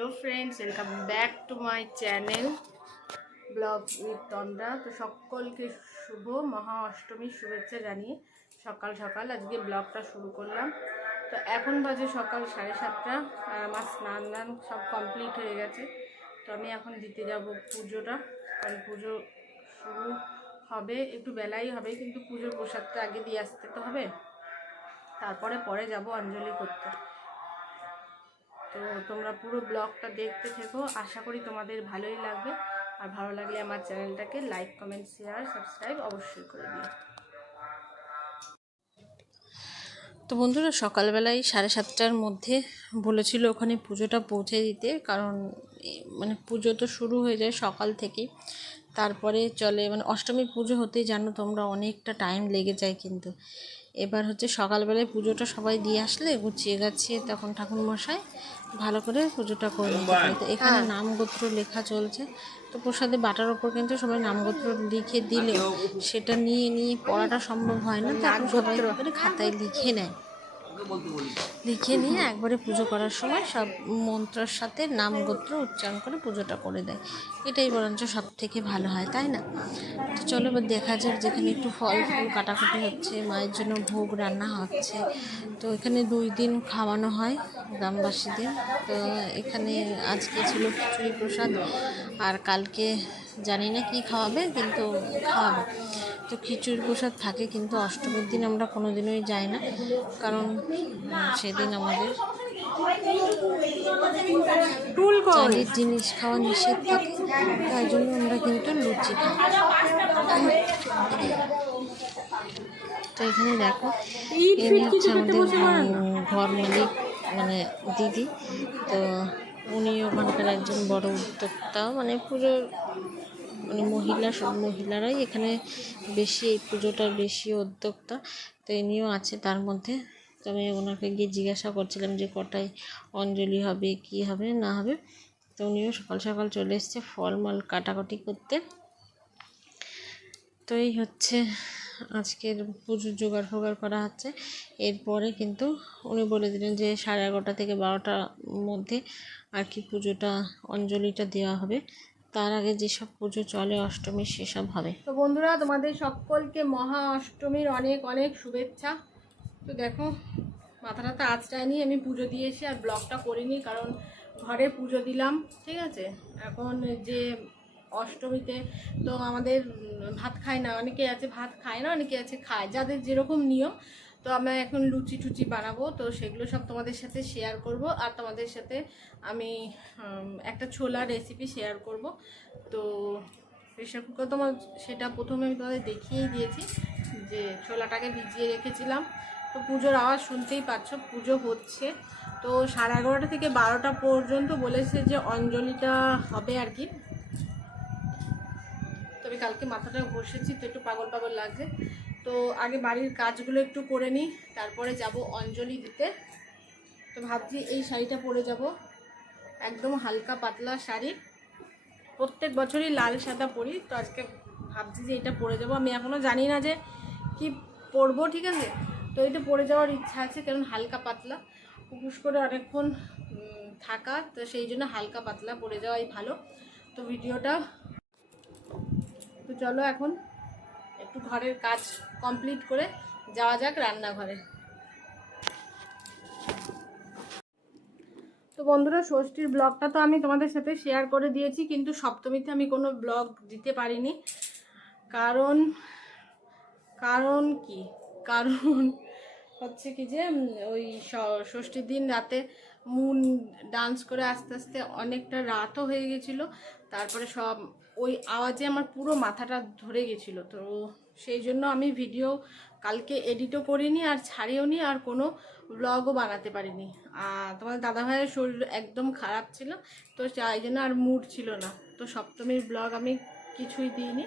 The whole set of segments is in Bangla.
Hello friends welcome back to my channel vlog with Tandra তো সকলকে শুভ মহা অষ্টমীর শুভেচ্ছা জানিয়ে সকাল সকাল আজকে ব্লগটা শুরু করলাম। তো এখন বাজে সকাল সাড়ে সাতটা, আর আমার স্নান দান সব কমপ্লিট হয়ে গেছে। তো আমি এখন দিতে যাব পুজোটা, কারণ পুজো শুরু হবে, একটু বেলাই হবে, কিন্তু পুজোর প্রসাদটা আগে দিয়ে আসতে তো হবে। তারপরে পরে যাব অঞ্জলি করতে। তো তোমরা পুরো ব্লগটা দেখতে থেকো। আশা করি তোমাদের ভালোই লাগবে। আর ভালো লাগলে আমার চ্যানেলটাকে লাইক, কমেন্ট, শেয়ার, সাবস্ক্রাইব অবশ্যই করে দিও। তো বন্ধুরা, সকালবেলায় সাড়ে সাতটার মধ্যে বলেছিল ওখানে পুজোটা পৌঁছে দিতে। কারণ মানে পুজো তো শুরু হয়ে যায় সকাল থেকেই। তারপরে চলে মানে অষ্টমীর পুজো হতেই জানো তোমরা, অনেকটা টাইম লেগে যায় কিন্তু। এবার হচ্ছে সকালবেলায় পুজোটা সবাই দিয়ে আসলে গুছিয়ে গাছিয়ে তখন ঠাকুর মশাই ভালো করে পুজোটা করে নিতে পারে। তো এখানে নামগোত্র লেখা চলছে। তো প্রসাদে বাটার ওপর কিন্তু সবাই নামগোত্র লিখে দিলে সেটা নিয়ে নিয়ে পড়াটা সম্ভব হয় না। তো সবাই করে খাতায় লিখে নেয়। লিখে নিয়ে একবারে পুজো করার সময় সব মন্ত্রের সাথে নাম গোত্র উচ্চারণ করে পুজোটা করে দেয়। এটাই বরঞ্চ সব থেকে ভালো হয়, তাই না? তো চলো এবার দেখা যাক যেখানে একটু ফল ফুল কাটাকুটি হচ্ছে, মায়ের জন্য ভোগ রান্না হচ্ছে। তো এখানে দুই দিন খাওয়ানো হয় গ্রামবাসীদের। তো এখানে আজকে ছিল খিচুড়ি প্রসাদ, আর কালকে জানি না কি খাওয়াবে, কিন্তু খাওয়াবে। তো খিচুড়ি প্রসাদ থাকে কিন্তু অষ্টমীর দিন আমরা কোনো দিনই যাই না। কারণ সেদিন আমাদের চালের জিনিস খাওয়া নিষেধ থাকে তাই জন্য আমরা কিন্তু লুচি খাই। তো এখানে দেখো ইনি হচ্ছে আমাদের ঘর মালিক মানে দিদি। তো উনি ওখানকার একজন বড় উদ্যোক্তা মানে পুজোর মানে মহিলা সব মহিলারাই এখানে বেশি এই পুজোটার বেশি উদ্যোক্তা। তো ইনিও আছে তার মধ্যে। তো আমি ওনাকে গিয়ে জিজ্ঞাসা করছিলাম যে কটায় অঞ্জলি হবে, কি হবে, না হবে। তো উনিও সকাল সকাল চলে এসছে ফলমল কাটাকাটি করতে। তো এই হচ্ছে আজকের পুজোর জোগাড় ফোগাড় করা হচ্ছে। এরপরে কিন্তু উনি বলে দিলেন যে সাড়ে এগারোটা থেকে বারোটার মধ্যে আর কি পুজোটা, অঞ্জলিটা দেওয়া হবে। তার আগে যেসব পুজো চলে, অষ্টমীর সেসব হবে। তো বন্ধুরা, তোমাদের সকলকে মহা অষ্টমীর অনেক অনেক শুভেচ্ছা। তো দেখো, মাথাটা তো আঁচড়ায়নি, আমি পুজো দিয়ে এসে আর ব্লগটা করিনি, কারণ ঘরে পুজো দিলাম, ঠিক আছে? এখন যে অষ্টমীতে তো আমাদের ভাত খায় না, অনেকে আছে ভাত খায় না, অনেকে আছে খায়, যাদের যেরকম নিয়ম তো আমরা এখন লুচি টুচি বানাবো, তো সেগুলো সব তোমাদের সাথে শেয়ার করব। আর তোমাদের সাথে আমি একটা ছোলা রেসিপি শেয়ার করব। তো প্রেশার কুকার তোমার, সেটা প্রথমে আমি তোমাদের দেখিয়েই দিয়েছি যে ছোলাটাকে ভিজিয়ে রেখেছিলাম। তো পুজোর আওয়াজ শুনতেই পাচ্ছ, পুজো হচ্ছে। তো সাড়ে এগারোটা থেকে বারোটা পর্যন্ত বলেছে যে অঞ্জলিটা হবে আর কি। তবে কালকে মাথাটা ঘষেছি, তো একটু পাগল পাগল লাগছে। তো আগে বাড়ির কাজগুলো একটু করে নিই, তারপরে যাব অঞ্জলি দিতে। তো ভাবছি এই শাড়িটা পরে যাব। একদম হালকা পাতলা শাড়ি। প্রত্যেক বছরই লাল সাদা পরি, তো আজকে ভাবছি যে এটা পরে যাব। আমি এখনও জানি না যে কি পরবো, ঠিক আছে? তো এটা পরে যাওয়ার ইচ্ছা আছে, কারণ হালকা পাতলা। উপোস করে অনেকক্ষণ থাকা, তো সেই জন্য হালকা পাতলা পরে যাওয়াই ভালো। তো ভিডিওটা তো চলো এখন একটু ঘরের কাজ কমপ্লিট করে যাওয়া যাক রান্নাঘরে। তো বন্ধুরা, ষষ্ঠীর ব্লগটা তো আমি তোমাদের সাথে শেয়ার করে দিয়েছি, কিন্তু সপ্তমীতে আমি কোনো ব্লগ দিতে পারিনি। কারণ কারণ কি? কারণ হচ্ছে কি যে ওই ষষ্ঠীর দিন রাতে মুন ডান্স করে আস্তে আস্তে অনেকটা রাতও হয়ে গেছিল। তারপরে সব ওই আওয়াজে আমার পুরো মাথাটা ধরে গেছিল। তো সেই জন্য আমি ভিডিও কালকে এডিটও করিনি আর ছাড়িও নি আর কোনো ব্লগও বানাতে পারিনি। আর তোমাদের দাদাভাইয়ের শরীর একদম খারাপ ছিল, তো তাই জন্য আর মুড ছিল না। তো সপ্তমীর ব্লগ আমি কিছুই দিইনি।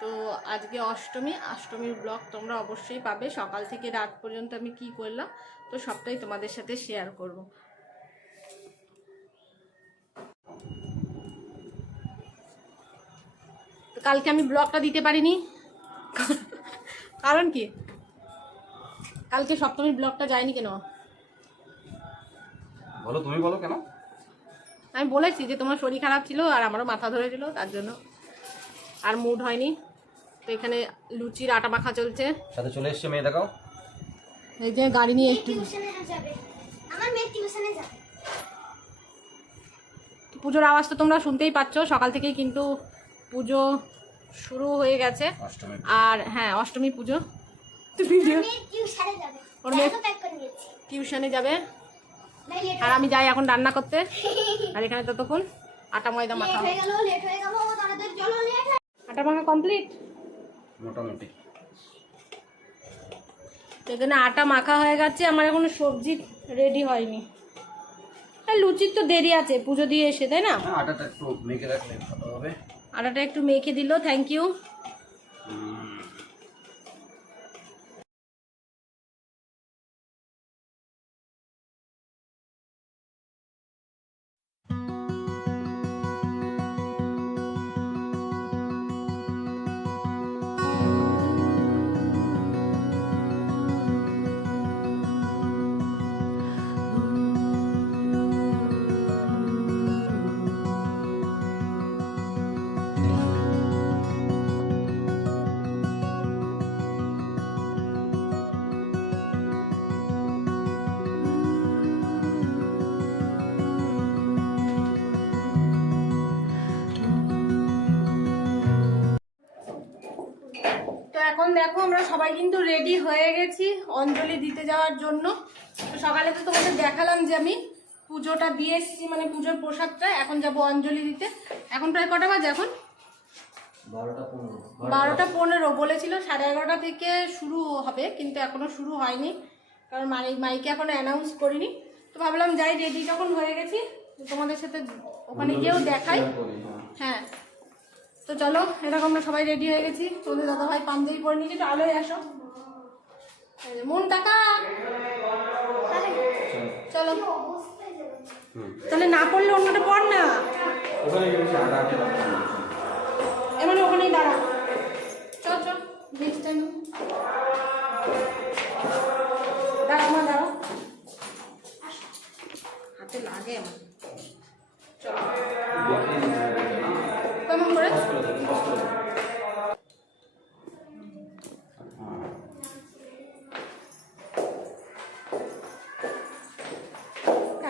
তো আজকে অষ্টমী, অষ্টমীর ব্লগ তোমরা অবশ্যই পাবে। সকাল থেকে রাত পর্যন্ত আমি কি করলাম, তো সবটাই তোমাদের সাথে শেয়ার করব। কালকে আমি ব্লগটা দিতে পারিনি। কারণ কি? কালকে সপ্তমীর ব্লগটা যায়নি কেন? বলো তুমি বলো কেন? আমি বলেছি যে তোমার শরীর খারাপ ছিল আর আমারও মাথা ধরেছিল তার জন্য। আর মুড হয়নি। তো এখানে লুচির আটা মাখা চলছে। সাথে চলে এসছে মেয়ে দেখাও। এই যে গাড়ি নিয়ে একটু টিউশনে যাবে আমার মেয়ে টিউশনে যাবে পুজোর আওয়াজ তো তোমরা শুনতেই পাচ্ছ সকাল থেকেই কিন্তু পুজো শুরু হয়ে গেছে। আর হ্যাঁ অষ্টমী পুজো। ভিডিও টিউশনে যাবে। ওর মেয়ে- টিউশনে আর আমি যাই এখন রান্না করতে। আর এখানে ততক্ষণ আটা ময়দা মাখা হয়ে হয়ে আটা মাখা কমপ্লিট? মোটামুটি। এখানে আটা মাখা হয়ে গেছে আমার এখনও সবজি রেডি হয়নি। আর লুচির তো দেরি আছে পুজো দিয়ে এসে তাই না? হ্যাঁ আটাটা একটু মেখে রাখলে ভালো হবে। আটাটা একটু মেখে দিল থ্যাংক ইউ দেখো আমরা সবাই কিন্তু রেডি হয়ে গেছি অঞ্জলি দিতে যাওয়ার জন্য। তো সকালে তো তোমাদের দেখালাম যে আমি পুজোটা দিয়ে এসেছি মানে পুজোর প্রসাদটা। এখন যাব অঞ্জলি দিতে। এখন প্রায় কটা বাজে এখন? বারোটা পনেরো। বলেছিল সাড়ে এগারোটা থেকে শুরু হবে কিন্তু এখনও শুরু হয়নি কারণ মাই মাইকে এখনও অ্যানাউন্স করিনি। তো ভাবলাম যাই রেডি যখন হয়ে গেছি তোমাদের সাথে ওখানে গিয়েও দেখাই। হ্যাঁ। তো চলো, এরকম আমরা সবাই রেডি হয়ে গেছি। তোমাদের দাদা ভাই পাঞ্জাবি পরে নিয়েছি তো আলোয় আসো। মন টাকা। চলো। তাহলে না পড়লে অন্যটা পড় না। এমন ওখানেই দাঁড়া। চল চল নেক্সট টাইম দাঁড়া আমার দাঁড়া। হাতে লাগে চলো। কেমন করে?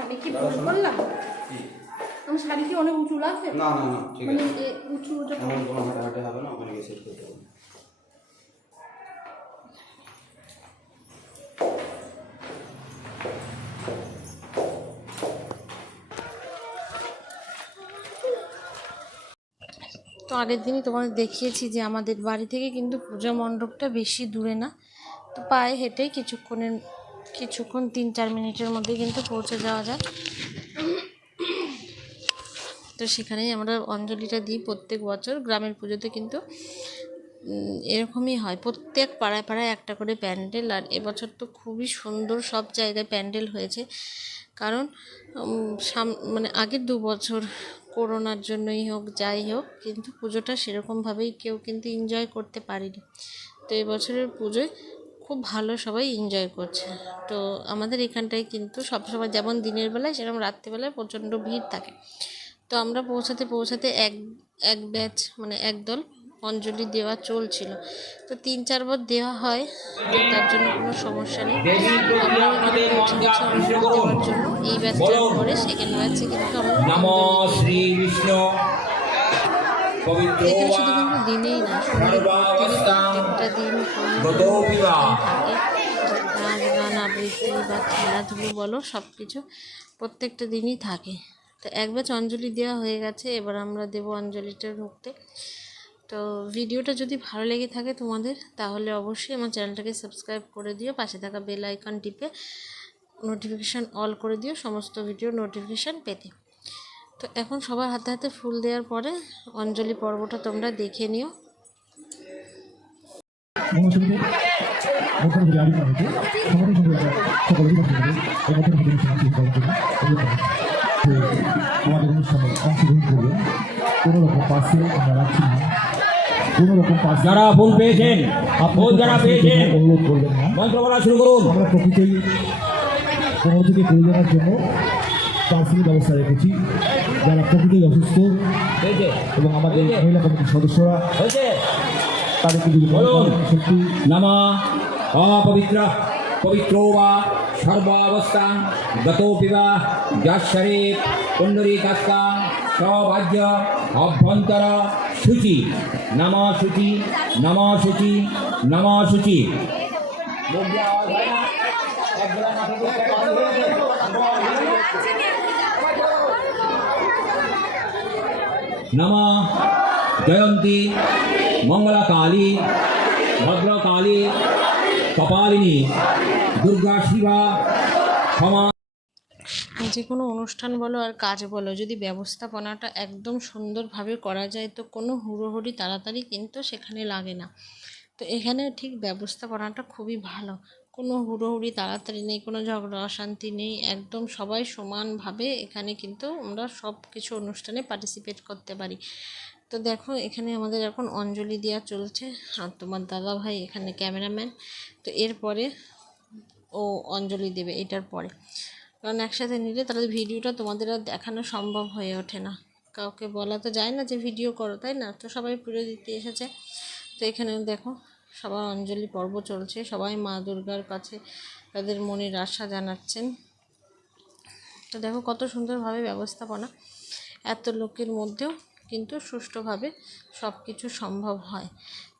আমি কি ভুল করলাম? আমার শাড়ি কি অনেক উঁচু লাগছে না না না ঠিক মানে আছে। মানে উঁচু উঁচু হবে না ওখানে গিয়ে সেট করতে হবে। তো আগের দিনই তোমাদের দেখিয়েছি যে আমাদের বাড়ি থেকে কিন্তু পূজা মণ্ডপটা বেশি দূরে না। তো পায়ে হেঁটে কিছুক্ষণের, কিছুক্ষণ তিন চার মিনিটের মধ্যে কিন্তু পৌঁছে যাওয়া যায়। তো সেখানেই আমরা অঞ্জলিটা দিই প্রত্যেক বছর। গ্রামের পুজোতে কিন্তু এরকমই হয়। প্রত্যেক পাড়ায় পাড়ায় একটা করে প্যান্ডেল। আর এবছর তো খুবই সুন্দর সব জায়গায় প্যান্ডেল হয়েছে। কারণ সাম মানে আগের দু বছর করোনার জন্যই হোক, যাই হোক, কিন্তু পুজোটা সেরকমভাবেই কেউ কিন্তু এনজয় করতে পারেনি। তো এবছরের পুজোয় খুব ভালো সবাই এনজয় করছে। তো আমাদের এখানটায় কিন্তু সবসময় যেমন দিনের বেলায়, সেরকম রাত্রিবেলায় প্রচণ্ড ভিড় থাকে। তো আমরা পৌঁছাতে পৌঁছাতে এক এক ব্যাচ মানে একদল অঞ্জলি দেওয়া চলছিল। তো তিন চারবার দেওয়া হয় তার জন্য কোনো সমস্যা নেই। আমরা এখানে পৌঁছে গেছি অঞ্জলি দেওয়ার জন্য এই ব্যাচটার পরে সেকেন্ড ব্যাচে কিন্তু আমরা নম অঞ্জলি শ্রী বিষ্ণু পবিত্র এখানে শুধু কিন্তু দিনেই না প্রত্যেকটা দিন থাকে। নাচ গান আবৃত্তি বা খেলাধুলো বলো সব কিছু প্রত্যেকটা দিনই থাকে। তো এক ব্যাচ অঞ্জলি দেওয়া হয়ে গেছে এবার আমরা দেবো অঞ্জলিটা ঢুকতে তো ভিডিওটা যদি ভালো লেগে থাকে তোমাদের, তাহলে অবশ্যই আমার চ্যানেলটাকে সাবস্ক্রাইব করে দিও, পাশে থাকা বেল আইকন টিপে নোটিফিকেশান অল করে দিও, সমস্ত ভিডিও নোটিফিকেশান পেতে। তো এখন সবার হাতে হাতে ফুল দেওয়ার পরে অঞ্জলি পর্বটা তোমরা দেখে নিও। কোনো রকম পার্সেল আমরা রাখছি না কোনো রকম যারা ফুল পেয়েছেন ফুল যারা পেয়েছেন অনুরোধ করবেন না। মন্ত্র বলা শুরু করুন। আমরা প্রকৃতই পনেরো থেকে কুড়ি জনের জন্য পার্সেলের ব্যবস্থা রেখেছি। যারা প্রকৃতি অসুস্থ এবং আমাদের মহিলা কমিটির সদস্যরা তাদেরকে। সত্যি নম অপবিত্র পবিত্রো বা সর্বাবস্থান গতোপি বা যশ্বরে পুণ্ডরীকাস্তা সবাজ্য অভ্যন্তর শুচি নম শুচি নম শুচি নম শুচি নম জয়ন্তী, মঙ্গলাকালী, ভদ্রকালী, কপালিনী, দুর্গা শিবা, ক্ষমা যে কোনো অনুষ্ঠান বলো আর কাজ বলো, যদি ব্যবস্থাপনাটা একদম সুন্দরভাবে করা যায়, তো কোনো হুড়োহুড়ি তাড়াতাড়ি কিন্তু সেখানে লাগে না। তো এখানে ঠিক ব্যবস্থাপনাটা খুবই ভালো। কোনো হুড়োহুড়ি তাড়াতাড়ি নেই, কোনো ঝগড়া অশান্তি নেই, একদম সবাই সমানভাবে এখানে কিন্তু আমরা সব কিছু অনুষ্ঠানে পার্টিসিপেট করতে পারি। তো দেখো, এখানে আমাদের এখন অঞ্জলি দেওয়া চলছে। আর তোমার দাদা ভাই এখানে ক্যামেরাম্যান তো এরপরে ও অঞ্জলি দেবে, এটার পরে। কারণ একসাথে নিলে তাহলে ভিডিওটা তোমাদের আর দেখানো সম্ভব হয়ে ওঠে না। কাউকে বলা তো যায় না যে ভিডিও করো, তাই না? তো সবাই পুজো দিতে এসেছে। তো এখানে দেখো, সবার অঞ্জলি পর্ব চলছে। সবাই মা দুর্গার কাছে তাদের মনের আশা জানাচ্ছেন। তো দেখো কত সুন্দরভাবে ব্যবস্থাপনা। এত লোকের মধ্যেও কিন্তু সুষ্ঠুভাবে সব কিছু সম্ভব হয়।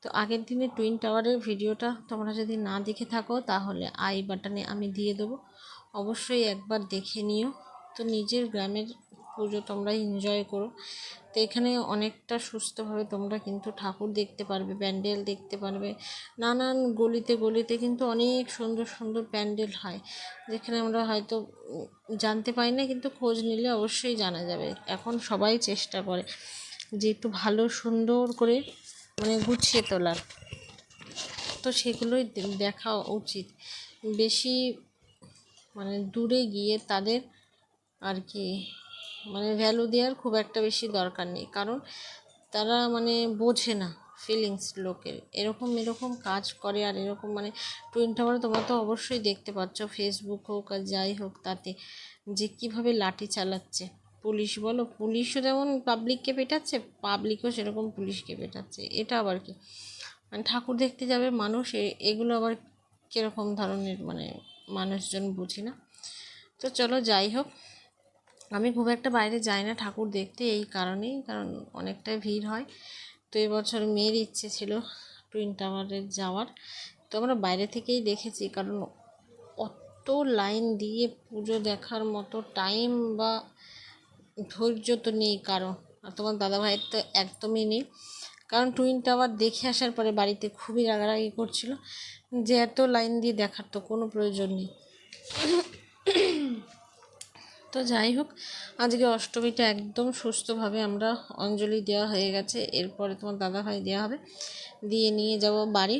তো আগের দিনে টুইন টাওয়ারের ভিডিওটা তোমরা যদি না দেখে থাকো, তাহলে আই বাটনে আমি দিয়ে দেবো। অবশ্যই একবার দেখে নিও। তো নিজের গ্রামের পুজো তোমরা এনজয় করো। তো এখানে অনেকটা সুস্থভাবে তোমরা কিন্তু ঠাকুর দেখতে পারবে, প্যান্ডেল দেখতে পারবে। নানান গলিতে গলিতে কিন্তু অনেক সুন্দর সুন্দর প্যান্ডেল হয়। যেখানে আমরা হয়তো জানতে পারি না, কিন্তু খোঁজ নিলে অবশ্যই জানা যাবে। এখন সবাই চেষ্টা করে যে একটু ভালো সুন্দর করে মানে গুছিয়ে তোলার। তো সেগুলোই দেখা উচিত। বেশি মানে দূরে গিয়ে তাদের আর কি মানে ভ্যালু দেওয়ার খুব একটা বেশি দরকার নেই। কারণ তারা মানে বোঝে না ফিলিংস লোকের। এরকম এরকম কাজ করে আর এরকম মানে টুইন টাওয়ারে তোমরা তো অবশ্যই দেখতে পাচ্ছ ফেসবুক হোক আর যাই হোক তাতে যে কীভাবে লাঠি চালাচ্ছে। পুলিশ বলো, পুলিশও যেমন পাবলিককে পেটাচ্ছে পাবলিকও সেরকম পুলিশকে পেটাচ্ছে। এটা আবার কি? মানে ঠাকুর দেখতে যাবে মানুষ এগুলো আবার কীরকম ধরনের মানে মানুষজন বুঝি না। তো চলো যাই হোক। আমি খুব একটা বাইরে যাই না, ঠাকুর দেখতে এই কারণেই, কারণ অনেকটাই ভিড় হয়। তো এবছর মেয়ের ইচ্ছে ছিল টুইন টাওয়ারে যাওয়ার। তো আমরা বাইরে থেকেই দেখেছি, কারণ অত লাইন দিয়ে পুজো দেখার মতো টাইম বা ধৈর্য তো নেই কারও। আর তোমার দাদা ভাইয়ের তো একদমই নেই। কারণ টুইন টাওয়ার দেখে আসার পরে বাড়িতে খুবই রাগারাগি করছিল যে এত লাইন দিয়ে দেখার তো কোনো প্রয়োজন নেই। তো যাই হোক, আজকে অষ্টমীটা একদম সুস্থভাবে আমরা অঞ্জলি দেওয়া হয়ে গেছে। এরপরে তোমার দাদা ভাই দেওয়া হবে। দিয়ে নিয়ে যাব বাড়ি।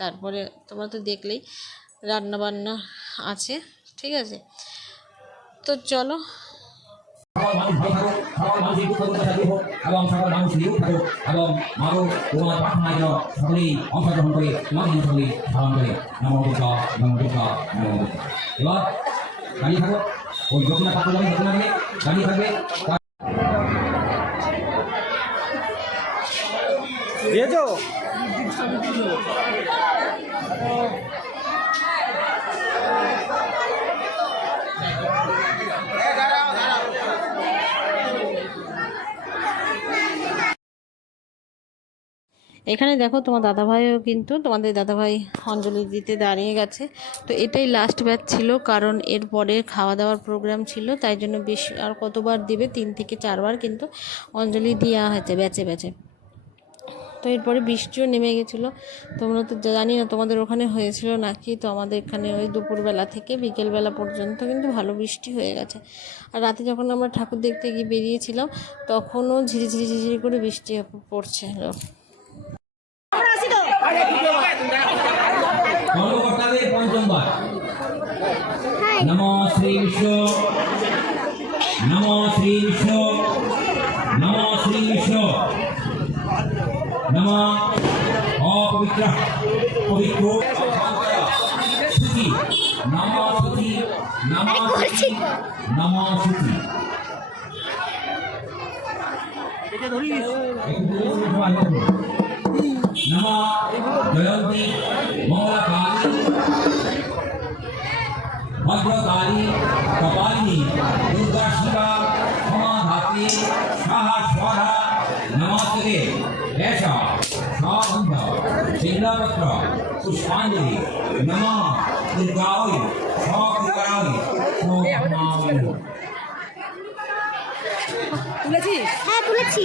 তারপরে তোমরা তো দেখলেই রান্না বান্না আছে, ঠিক আছে? তো চলো সকল মানুষ ভালো থাকুক সকল মানুষের দুঃখ দুর্দশা দূর হোক, এবং সকল মানুষ নিরোগ থাকুক, এবং মাগো তোমার প্রার্থনা যেন সকলেই অংশগ্রহণ করে তোমাকে যেন সকলেই ধারণ করে। নম দুর্গা নম দুর্গা নম দুর্গা এবার দাঁড়িয়ে থাকো। ওই দক্ষিণা পাত্র যাবে দক্ষিণা দিকে দাঁড়িয়ে থাকবে দিয়েছ এখানে দেখো তোমার দাদাভাইও কিন্তু, তোমাদের দাদাভাই অঞ্জলি দিতে দাঁড়িয়ে গেছে। তো এটাই লাস্ট ব্যাচ ছিল, কারণ এরপরে খাওয়া দাওয়ার প্রোগ্রাম ছিল, তাই জন্য বেশি আর কতবার দিবে, তিন থেকে চারবার কিন্তু অঞ্জলি দেওয়া হয়েছে ব্যাচে ব্যাচে তো এরপরে বৃষ্টিও নেমে গেছিল। তোমরা তো জানি না তোমাদের ওখানে হয়েছিল নাকি, তো আমাদের এখানে ওই দুপুরবেলা থেকে বিকেলবেলা পর্যন্ত কিন্তু ভালো বৃষ্টি হয়ে গেছে। আর রাতে যখন আমরা ঠাকুর দেখতে গিয়ে বেরিয়েছিলাম, তখনও ঝিরিঝিরি ঝিরিঝিরি করে বৃষ্টি পড়ছে নম শ্রী বিশ্ব নম শ্রী বিশ্ব নম শ্রী বিশ্ব নম অপবিত্র পবিত্র শুচি নম শুচি নম শুচি নমা জয়ন্তী মঙ্গলকালী। ভদ্রকালী কপালিনী দুর্গা শিবা সমাধাত্রী সাহা স্বরা নমস্তে এষ সগন্ধ শিলাপত্র পুষ্পাঞ্জলি নম দুর্গায় সকরায় সোমায় হ্যাঁ তুলেছি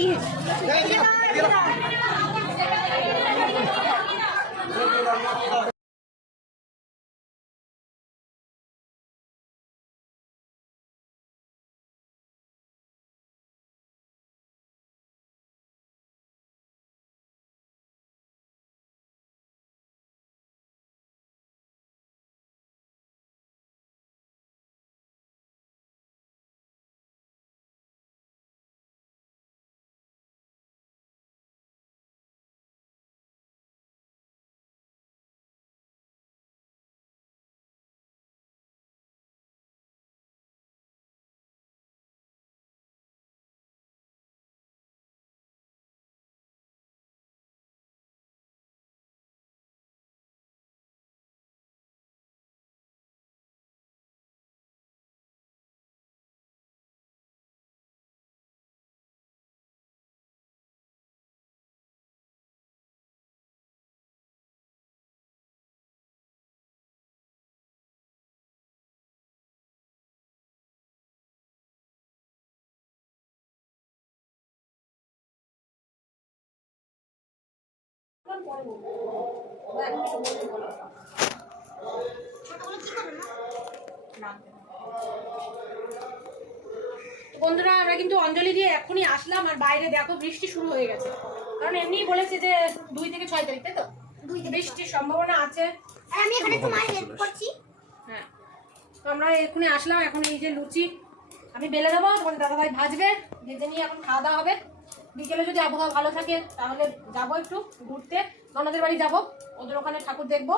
বন্ধুরা আমরা কিন্তু অঞ্জলি দিয়ে এখনই আসলাম আর বাইরে দেখো বৃষ্টি শুরু হয়ে গেছে। কারণ এমনি বলেছে যে দুই থেকে ছয় তারিখ তাই তো? দুই বৃষ্টির সম্ভাবনা আছে। আমি এখানে একটু মায়ের হেল্প করছি। হ্যাঁ। তো আমরা এখনই আসলাম এখন এই যে লুচি। আমি বেলে দেবো তোমার দাদাভাই ভাজবে ভেজে নিয়ে এখন খাওয়া দাওয়া হবে। বিকেলে যদি আবহাওয়া ভালো থাকে তাহলে যাব একটু ঘুরতে। ননদের বাড়ি যাব ওদের ওখানে ঠাকুর দেখব।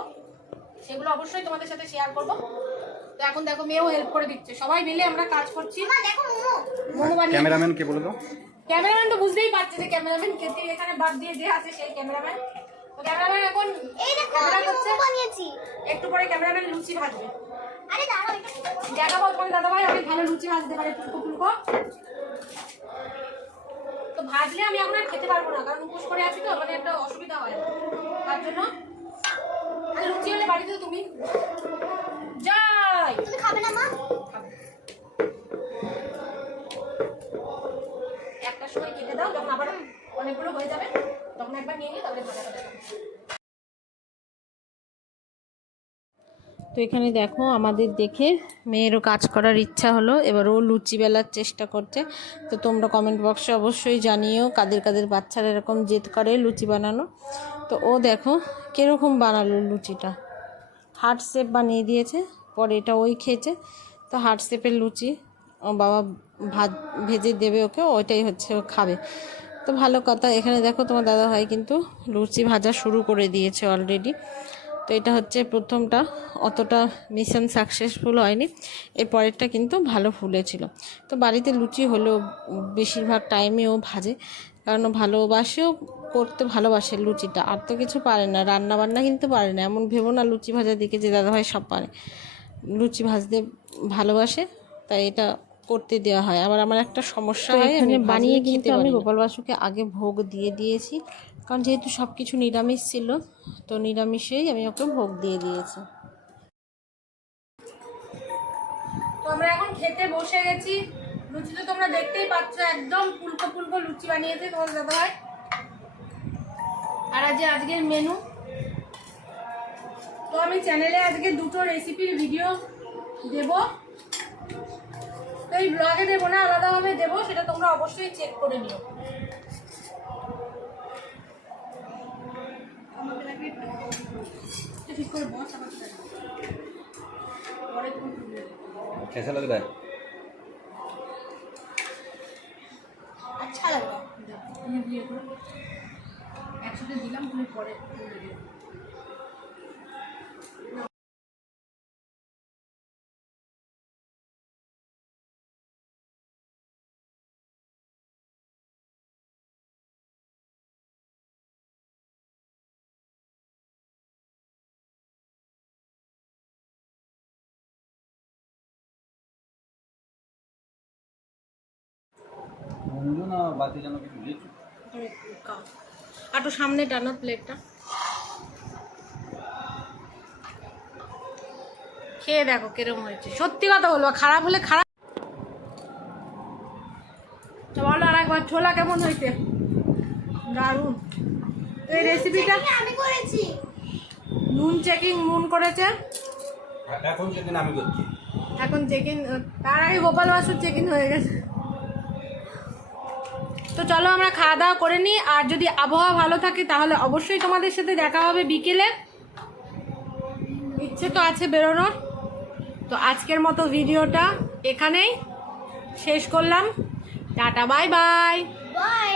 সেগুলো অবশ্যই তোমাদের সাথে শেয়ার করব। তো এখন দেখো মেয়েও হেল্প করে দিচ্ছে। সবাই মিলে আমরা কাজ করছি। মা দেখো মোমো। মোমো বানিয়ে ক্যামেরাম্যান কে বলে তো? ক্যামেরাম্যান তো বুঝতেই পারছে যে ক্যামেরাম্যান কে এখানে বাদ দিয়ে যে আছে সেই ক্যামেরাম্যান। তো ক্যামেরাম্যান এখন এই দেখো ক্যামেরা করছে। বানিয়েছি। একটু পরে ক্যামেরাম্যান লুচি ভাজবে। আরে দাঁড়াও এটা দেখাবো তোমার দাদা ভাই অনেক ভালো লুচি ভাজতে পারে। ফুলকো ফুলকো ভাজলে আমি এখন আর খেতে পারব না কারণ উপোস করে আছি তো মানে একটা অসুবিধা হয়। তার জন্য আর লুচি হলে বাড়িতে দিও তুমি। যাই। তুমি খাবে না মা? একটা সময় কেটে দাও যখন আবার অনেকগুলো হয়ে যাবে তখন একবার নিয়ে নিয়ে তাহলে ভাজাটা তো এখানে দেখো আমাদের দেখে মেয়েরও কাজ করার ইচ্ছা হলো, এবার ও লুচি বেলার চেষ্টা করছে। তো তোমরা কমেন্ট বক্সে অবশ্যই জানিও কাদের কাদের বাচ্চারা এরকম জেদ করে লুচি বানানো। তো ও দেখো কীরকম বানালো লুচিটা। হার্ট শেপ বানিয়ে দিয়েছে, পরে এটা ওই খেয়েছে। তো হার্ট শেপের লুচি ও বাবা ভাত ভেজে দেবে ওকে, ওইটাই হচ্ছে ও খাবে। তো ভালো কথা, এখানে দেখো তোমার দাদা ভাই কিন্তু লুচি ভাজা শুরু করে দিয়েছে অলরেডি তো এটা হচ্ছে প্রথমটা অতটা মিশন সাকসেসফুল হয়নি। এর পরেরটা কিন্তু ভালো ফুলেছিল। তো বাড়িতে লুচি হলেও বেশিরভাগ টাইমেও ভাজে কারণ ভালোবাসেও করতে ভালোবাসে লুচিটা। আর তো কিছু পারে না রান্না বান্না কিন্তু পারে না। এমন ভেবো না লুচি ভাজার দিকে যে দাদাভাই সব পারে। লুচি ভাজতে ভালোবাসে তাই এটা করতে দেওয়া হয়। আবার আমার একটা সমস্যা হয় বানিয়ে কিন্তু আমি গোপাল বাসুকে আগে ভোগ দিয়ে দিয়েছি। কারণ যেহেতু সব কিছু নিরামিষ ছিল, তো নিরামিষেই আমি ওকে ভোগ দিয়ে দিয়েছি। তো আমরা এখন খেতে বসে গেছি। লুচি তো তোমরা দেখতেই পাচ্ছ, একদম ফুলকো ফুলকো লুচি বানিয়েছে তোমার দাদা ভাই আর আজ আজকের মেনু তো আমি চ্যানেলে আজকে দুটো রেসিপির ভিডিও দেব। তো এই ব্লগে দেবো না, আলাদাভাবে দেবো, সেটা তোমরা অবশ্যই চেক করে নিও। कैसा लग रहा है अच्छा लग रहा है एक्चुअली दिलाम तुम्हें पढ़े দিও না বাতি যেন কিছু দিয়েছ? আর একটু সামনে টানো প্লেটটা খেয়ে দেখো কিরম হয়েছে। সত্যি কথা বলব খারাপ হলে খারাপ। তো বলো আর একবার ছোলা কেমন হয়েছে? দারুণ। এই রেসিপিটা আমি করেছি। নুন চেকিং নুন করেছে। এখন সেদিন আমি করছি। এখন চেকিং তার আগে গোপাল বাসুর চেকিং হয়ে গেছে। তো চলো আমরা খাওয়া দাওয়া করে নিই। আর যদি আবহাওয়া ভালো থাকে, তাহলে অবশ্যই তোমাদের সাথে দেখা হবে বিকেলে। ইচ্ছে তো আছে বেরোনোর। তো আজকের মতো ভিডিওটা এখানেই শেষ করলাম। Tata, bye bye. বাই